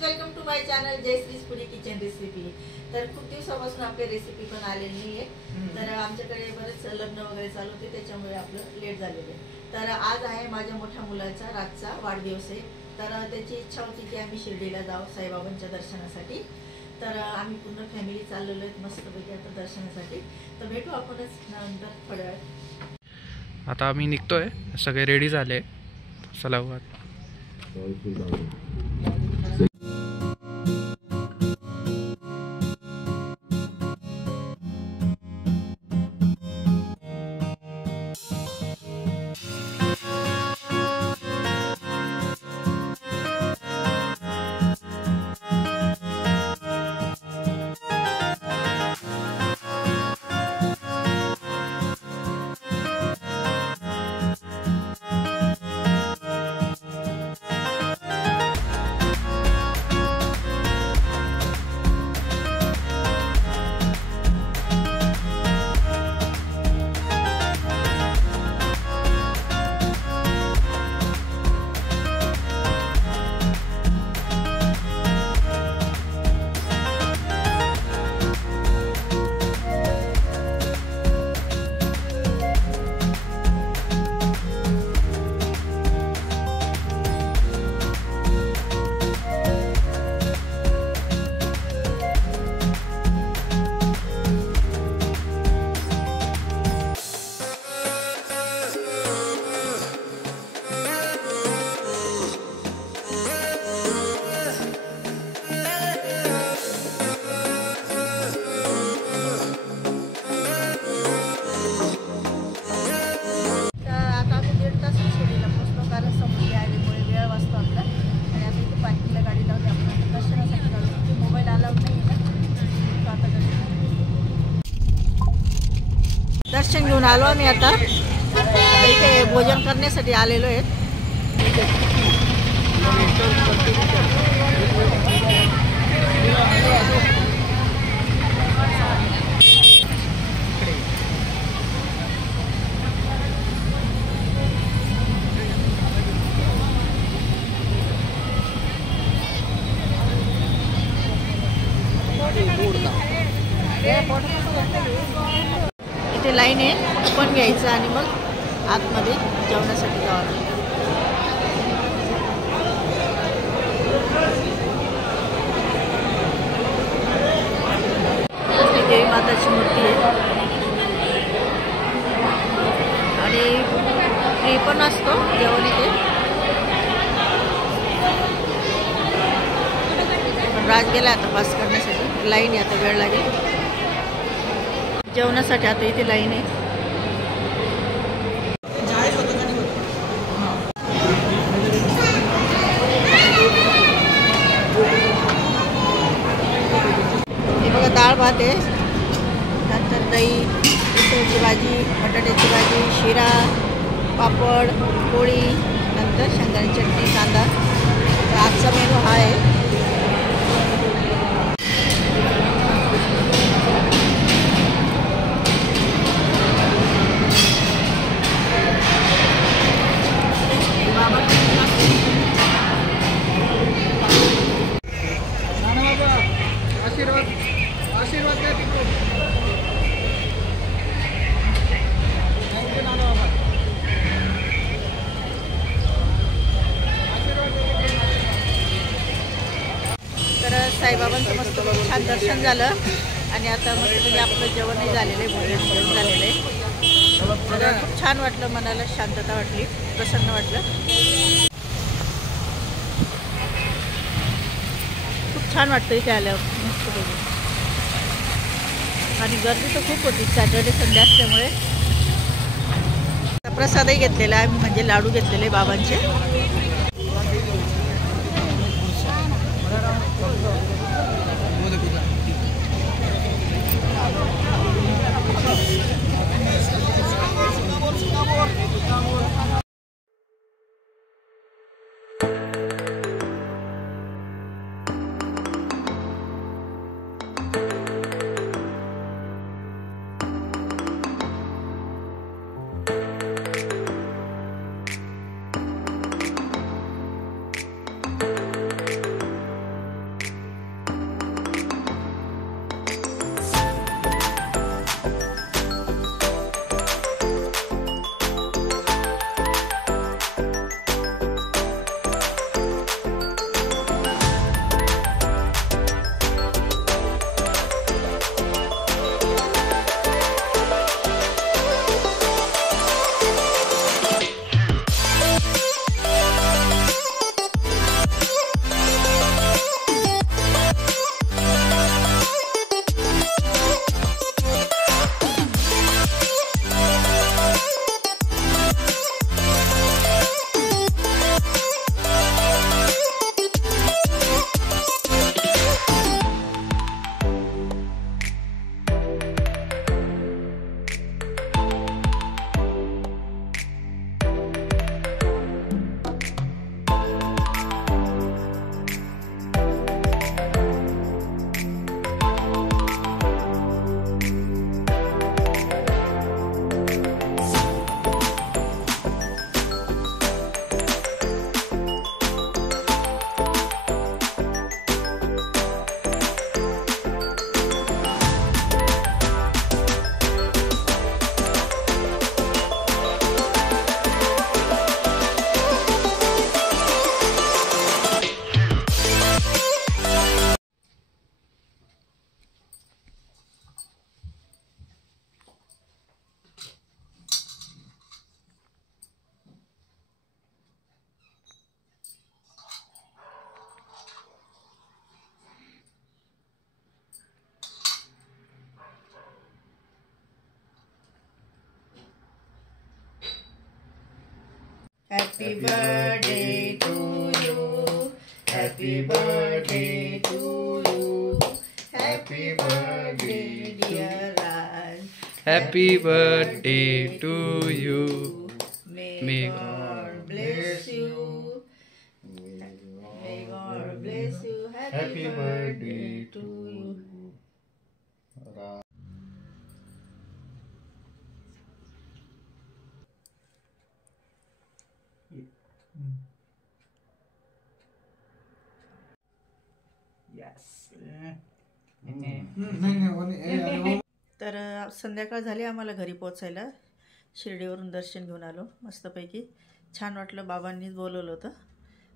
Welcome to my channel Jayashree's foodie kitchen recipe. तर खूप दिवसापासून आपली रेसिपी पण आलेली नाहीये, तर आमच्याकडे बरेच लग्न वगैरे चालू होते, त्याच्यामुळे आपलं लेट झालेलं आहे। तर आज आहे माझ्या मोठ्या मुलाचा रातचा वाढदिवस आहे, तर त्याची इच्छा होती की आम्ही शिर्डीला जाऊ साईबाबांच्या दर्शनासाठी। तर आम्ही पूर्ण फॅमिली चाललेलो आहे मस्तपैकी आता दर्शनासाठी। तर भेटू आपणच नंतर थोड्या वेळ। आता आम्ही निघतोय, सगळे रेडी झाले, चला बघा। दर्शन घेऊन आलो आम्ही, आता इथे भोजन करण्यासाठी आलेलो आहे। इथे लाईन आहे, पण घ्यायचं आणि मग आतमध्ये जेवणासाठी जावं लागतं। देवी माताची मूर्ती आहे आणि फ्री पण असतो जेवण इथे। राज गेला आता पास करण्यासाठी, लाईन आहे, आता वेळ लागेल जेवणासाठी। आता इथे लाईन आहे। हे बघा डाळ भात आहे, नंतर दही, उसळीची भाजी, बटाट्याची भाजी, शिरा, पापड, पोळी, नंतर शेंगदाणे चटणी, कांदा। तर आजचा मेनू हा आहे। साईबाबांचं मस्त छान दर्शन झालं आणि आता मस्त आपलं जेवणही झालेलं आहे, भोजन झालेलं आहे। तर खूप छान वाटलं, मनाला शांतता वाटली, प्रसन्न वाटलं, खूप छान वाटतं इथे आल्यावर मस्त बघून। आणि गर्दी तर खूप होती, सॅटर्डे संडे असल्यामुळे। प्रसादही घेतलेला आहे, म्हणजे लाडू घेतलेले बाबांचे। Happy birthday to you. Happy birthday to you. Happy birthday, dear Raj. Happy birthday to you. May God bless you. May God bless you. Happy birthday to you. तर संध्याकाळ झाली आम्हाला घरी पोचायला. शिर्डीवरून दर्शन घेऊन आलो मस्तपैकी. छान वाटलं. बाबांनीच बोलवलं होतं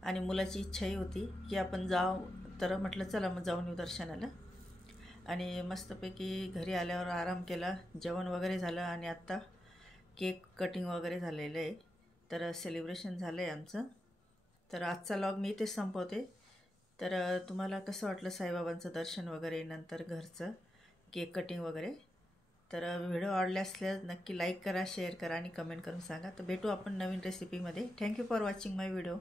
आणि मुलाची इच्छाही होती की आपण जाऊ. तर म्हटलं चला मग जाऊन येऊ दर्शनाला. आणि मस्तपैकी घरी आल्यावर आराम केला. जेवण वगैरे झालं आणि आत्ता केक कटिंग वगैरे झालेलं आहे. तर सेलिब्रेशन झालं आहे आमचं. तर आजचा लॉग मी इथेच संपवते. तर तुम्हाला कसं वाटलं साईबाबांचं दर्शन वगैरे, नंतर घरचं केक कटिंग वगैरे. तर व्हिडिओ आवडले असल्यास नक्की लाईक करा, शेअर करा आणि कमेंट करून सांगा. तर भेटू आपण नवीन रेसिपीमध्ये. Thank you for watching my video.